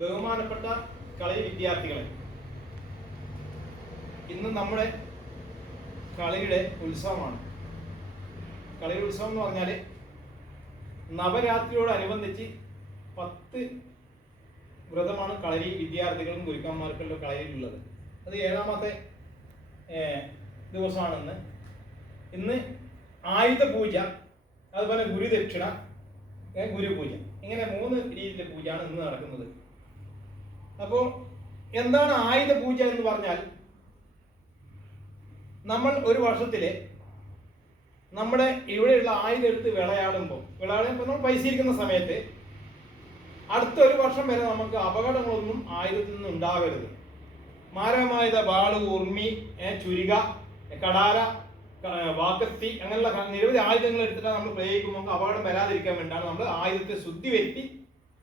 ബഹുമാനപ്പെട്ട കളരി വിദ്യാർത്ഥികളെ, ഇന്ന് നമ്മുടെ കളരിയുടെ ഉത്സവമാണ്. കളരി ഉത്സവം എന്ന് പറഞ്ഞാൽ നവരാത്രിയോടനുബന്ധിച്ച് 10 വ്രതമാണ് കളരി വിദ്യാർത്ഥികളും ഗുരുക്കന്മാർക്കുള്ള കളരിയിലുള്ളത്. അത് 7ാമത്തെ ദിവസമാണ് ഇന്ന് ആയുധ പൂജ, അതുപോലെ ഗുരുദക്ഷിണ, ഗുരുപൂജ, ഇങ്ങനെ 3 രീതിയിലെ പൂജയാണ് ഇന്ന് നടക്കുന്നത്. അപ്പോൾ എന്താണ് ആയുധ പൂജ എന്ന് പറഞ്ഞാൽ, നമ്മൾ ഒരു വർഷത്തിലെ നമ്മുടെ ഇവിടെയുള്ള ആയുധം എടുത്ത് വിളയാടുമ്പോൾ നമ്മൾ പൈസ ഇരിക്കുന്ന സമയത്ത് അടുത്ത ഒരു വർഷം വരെ നമുക്ക് അപകടങ്ങളൊന്നും ആയുധത്തിൽ നിന്ന് ഉണ്ടാകരുത്. മാരകമായുധ വാള്, ഉർമി, ചുരിക, കടാര, വാക്കത്തി, അങ്ങനെയുള്ള നിരവധി ആയുധങ്ങൾ എടുത്തിട്ട് നമ്മൾ പ്രയോഗിക്കുമ്പോൾ നമുക്ക് അപകടം വരാതിരിക്കാൻ വേണ്ടിയാണ് നമ്മൾ ആയുധത്തെ ശുദ്ധി വരുത്തി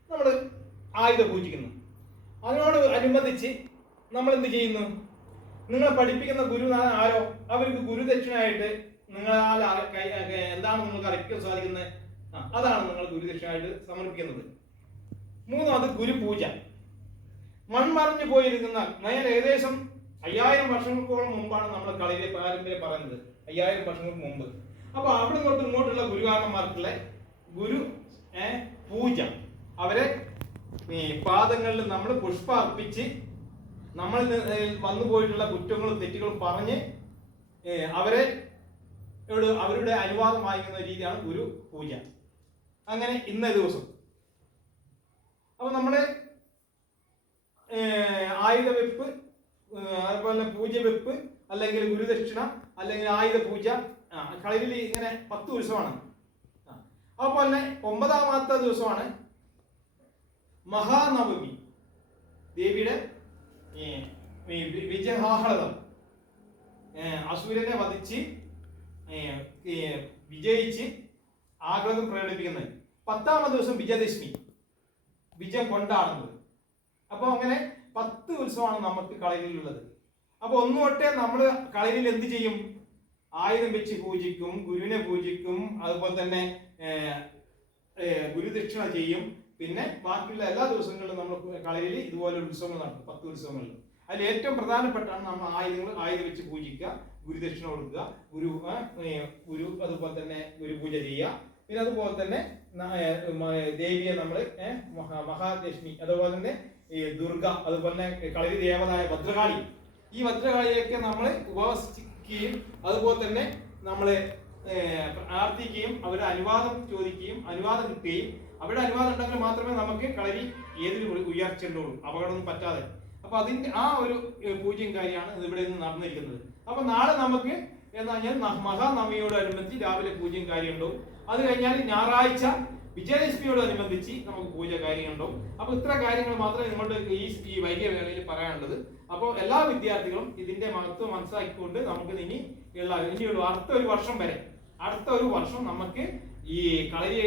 നമ്മൾ ആയുധം പൂജിക്കുന്നത്. അതിനോട് അനുബന്ധിച്ച് നമ്മൾ എന്ത് ചെയ്യുന്നു? നിങ്ങളെ പഠിപ്പിക്കുന്ന ഗുരുനാഥൻ ആരോ അവർക്ക് ഗുരുദക്ഷിണയായിട്ട് നിങ്ങളാൽ എന്താണ് നിങ്ങൾക്ക് അറിയിക്കാൻ സാധിക്കുന്നത്, അതാണ് നിങ്ങൾ ഗുരുദക്ഷിണയായിട്ട് സമർപ്പിക്കുന്നത്. 3ാമത് ഗുരുപൂജ. മൺമറഞ്ഞു പോയിരിക്കുന്ന ഏകദേശം 5000 വർഷങ്ങൾക്കോളം മുമ്പാണ് നമ്മൾ കളരിയിലെ പാരമ്പര്യം പറയുന്നത്. 5000 വർഷങ്ങൾക്ക് മുമ്പ്. അപ്പൊ അവിടെ തൊട്ട് ഇങ്ങോട്ടുള്ള ഗുരുകാരന്മാർക്കുള്ള ഗുരു പൂജ, അവരെ പാദങ്ങളിൽ നമ്മൾ പുഷ്പം അർപ്പിച്ച് നമ്മൾ വന്നു പോയിട്ടുള്ള കുറ്റങ്ങളും തെറ്റുകളും പറഞ്ഞ് അവരുടെ അനുവാദം വാങ്ങിക്കുന്ന രീതിയാണ് ഗുരു പൂജ. അങ്ങനെ ഇന്നേ ദിവസം അപ്പൊ നമ്മള് ആയുധ വെപ്പ്, അതുപോലെ പൂജ വെപ്പ്, അല്ലെങ്കിൽ ഗുരുദക്ഷിണ, അല്ലെങ്കിൽ ആയുധ പൂജ, കളരിയിൽ ഇങ്ങനെ 10 ഉത്സവമാണ്. അതുപോലെ 9ാമത്തെ ദിവസമാണ് മഹാനവമി, ദേവിയുടെ വിജയാഹ്ലാദം, അസുരനെ വധിച്ച് വിജയിച്ച് ആഹ്ലാദം പ്രകടിപ്പിക്കുന്നത്. 10ാമത്തെ ദിവസം വിജയദശമി, വിജയം കൊണ്ടാടുന്നത്. അപ്പൊ അങ്ങനെ 10 ഉത്സവമാണ് നമുക്ക് കളരിയിലുള്ളത്. അപ്പൊ ഒന്ന് തൊട്ടേ നമ്മൾ കളരിയിൽ എന്ത് ചെയ്യും? ആയുധം വെച്ച് പൂജിക്കും, ഗുരുവിനെ പൂജിക്കും, അതുപോലെ തന്നെ ഗുരുദക്ഷിണ ചെയ്യും. പിന്നെ ബാക്കിയുള്ള എല്ലാ ദിവസങ്ങളിലും നമ്മൾ കളരിയിൽ ഇതുപോലെ ഉത്സവങ്ങൾ നടത്തും. 10 ഉത്സവങ്ങളിൽ അതിൽ ഏറ്റവും പ്രധാനപ്പെട്ടാണ് നമ്മൾ ആയുധം വെച്ച് പൂജിക്കുക, ഗുരുദക്ഷിണ കൊടുക്കുക, ഗുരു അതുപോലെ തന്നെ ഗുരുപൂജ ചെയ്യുക. പിന്നെ അതുപോലെ തന്നെ ദേവിയെ നമ്മൾ മഹാലക്ഷ്മി, അതുപോലെ തന്നെ ദുർഗ, അതുപോലെ തന്നെ കളരി ദേവതായ ഭദ്രകാളി, ഈ ഭദ്രകാളിയൊക്കെ നമ്മൾ ഉപവസിക്കുകയും അതുപോലെ തന്നെ നമ്മളെ പ്രാർത്ഥിക്കുകയും അവരുടെ അനുവാദം ചോദിക്കുകയും അനുവാദം കിട്ടുകയും അവരുടെ അനുവാദം ഉണ്ടെങ്കിൽ മാത്രമേ നമുക്ക് കളരി ഏതിലും ഉയർച്ച ഉണ്ടാവുള്ളൂ, അപകടമൊന്നും പറ്റാതെ. അപ്പൊ അതിന്റെ ആ ഒരു പൂജയും കാര്യമാണ് ഇവിടെ നിന്ന് നടന്നിരിക്കുന്നത്. അപ്പൊ നാളെ നമുക്ക് എന്ന് പറഞ്ഞാൽ മഹാനവമിയോടനുബന്ധിച്ച് രാവിലെ പൂജയും കാര്യം ഉണ്ടാവും. അത് കഴിഞ്ഞാൽ ഞായറാഴ്ച വിജയദശമിയോടനുബന്ധിച്ച് നമുക്ക് പൂജ കാര്യങ്ങളുണ്ടാവും. അപ്പൊ ഇത്ര കാര്യങ്ങൾ മാത്രമേ നിങ്ങളുടെ ഈ വൈകിയ വേളയിൽ പറയാനുള്ളത്. അപ്പോൾ എല്ലാ വിദ്യാർത്ഥികളും ഇതിന്റെ മഹത്വം മനസ്സിലാക്കിക്കൊണ്ട് നമുക്ക് ഇനിയുള്ള അടുത്ത ഒരു വർഷം നമുക്ക് ഈ കളരി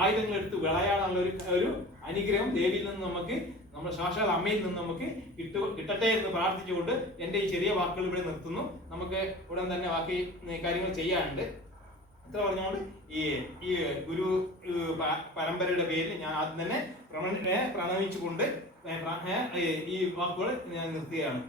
ആയുധങ്ങൾ എടുത്ത് വിളയാടാനുള്ള ഒരു അനുഗ്രഹം ദേവിയിൽ നിന്ന് നമുക്ക്, നമ്മുടെ സാക്ഷാൽ അമ്മയിൽ നിന്ന് നമുക്ക് കിട്ടട്ടെ എന്ന് പ്രാർത്ഥിച്ചുകൊണ്ട് എൻ്റെ ഈ ചെറിയ വാക്കുകൾ ഇവിടെ നിർത്തുന്നു. നമുക്ക് ഉടൻ തന്നെ ബാക്കി കാര്യങ്ങൾ ചെയ്യാനുണ്ട്. ഇത്ര പറഞ്ഞുകൊണ്ട് ഈ ഗുരു പരമ്പരയുടെ പേരിൽ ഞാൻ ആദ്യം തന്നെ പ്രണമിച്ചുകൊണ്ട് ഈ വാക്കുകൾ ഞാൻ നിർത്തുകയാണ്.